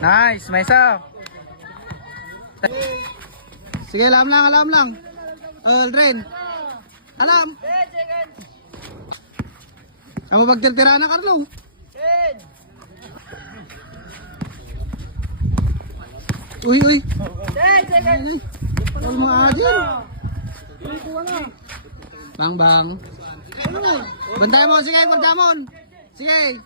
Nice, may isa. Sige, alam lang. Drain. Alam. Kamu magtitira na, Carlo. Uy. Ay, mga adil. Bang. Bantay mo, sige, Pagdamon. Sige.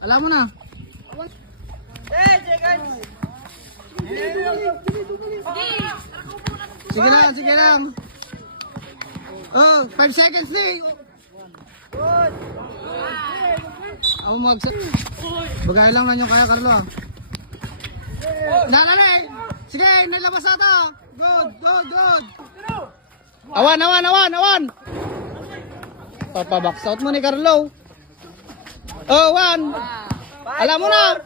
Alam mo na. Sige lang. Oh, 5 seconds ni. Ako bagay lang na yung kaya, Carlo. Dali. Sige, nilabas na ito. Good. Awan. Papabox out mo ni Carlo. Oh, 1. Alam mo na.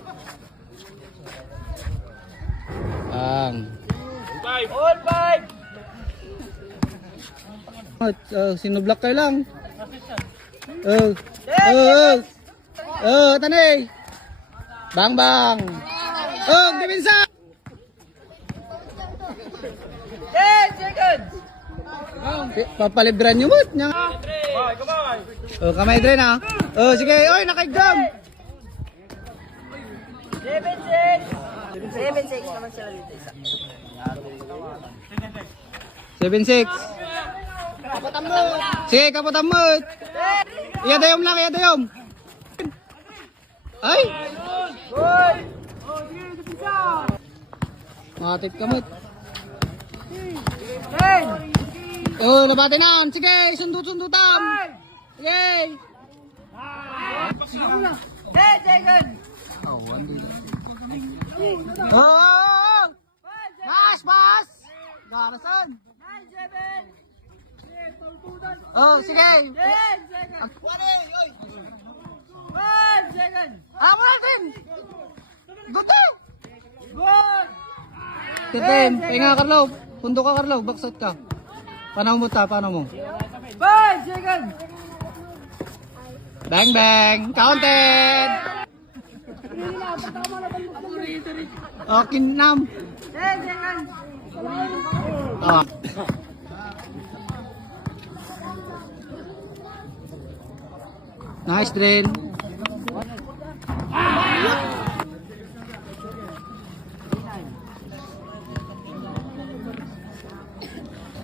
Sinublock kayo lang. Tanay. Bang. Dibinsa. 10 seconds. Papalibran nyo mo. Kamay drain ha. Sige. Oy, nakaigdam. 7-6 naman sila dito isa. 7-6. Sige, kapatamot. Iyadayom lang. Ay. Matit kamot. Nabati na. Sige, sundut-sundutan. Sige. 10 seconds. Pas. Garasan. 9-7. Sige. 10 seconds. 5 seconds. Mo natin. Good. Good. 10. Pahinga, Carlo. Pundo ka, Carlo. Backside ka. Paano mo? 5 seconds. Bang. Counted. Okay, nam. 10 seconds. Nice drain.